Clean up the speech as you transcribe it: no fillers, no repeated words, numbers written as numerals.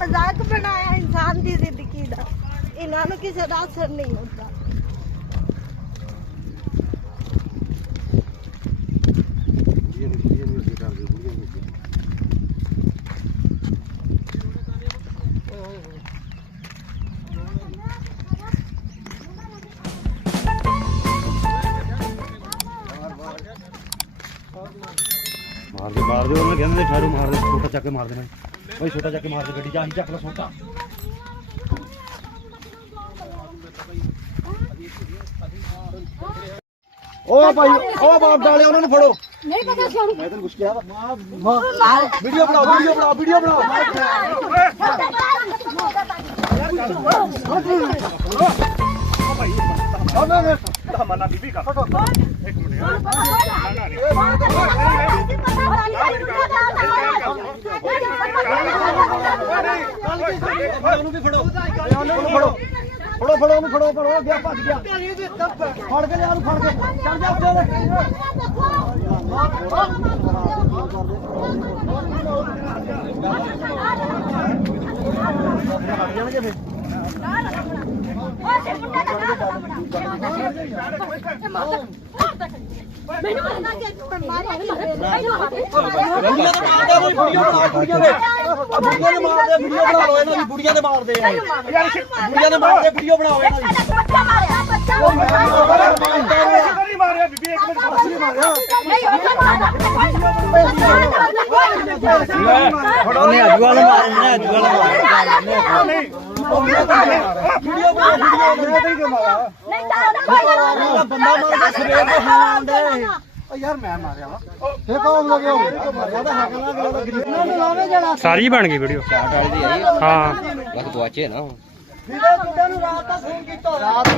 मजाक बनाया इंसान की जिंदगी का इन्होंने किसी का असर नहीं होता। मार दे उन्हें कहते ठारू मार दे छोटा चक के मार देना भाई छोटा चक के मार दे गड्डी जा चक लो छोटा ओ भाई ओ बाप डाले उन्होंने फड़ो नहीं पता छोड़ मैं तो कुछ किया वीडियो बनाओ वीडियो बनाओ वीडियो बनाओ मना बीबी का एक मिनट फड़ो फड़ो फड़ो फड़ो गया भज गया फड़ के लिया फड़ के चल जा उत्ते यार मैं मारिया सारी बन गई वीडियो हाँ बस गुआचे ना रात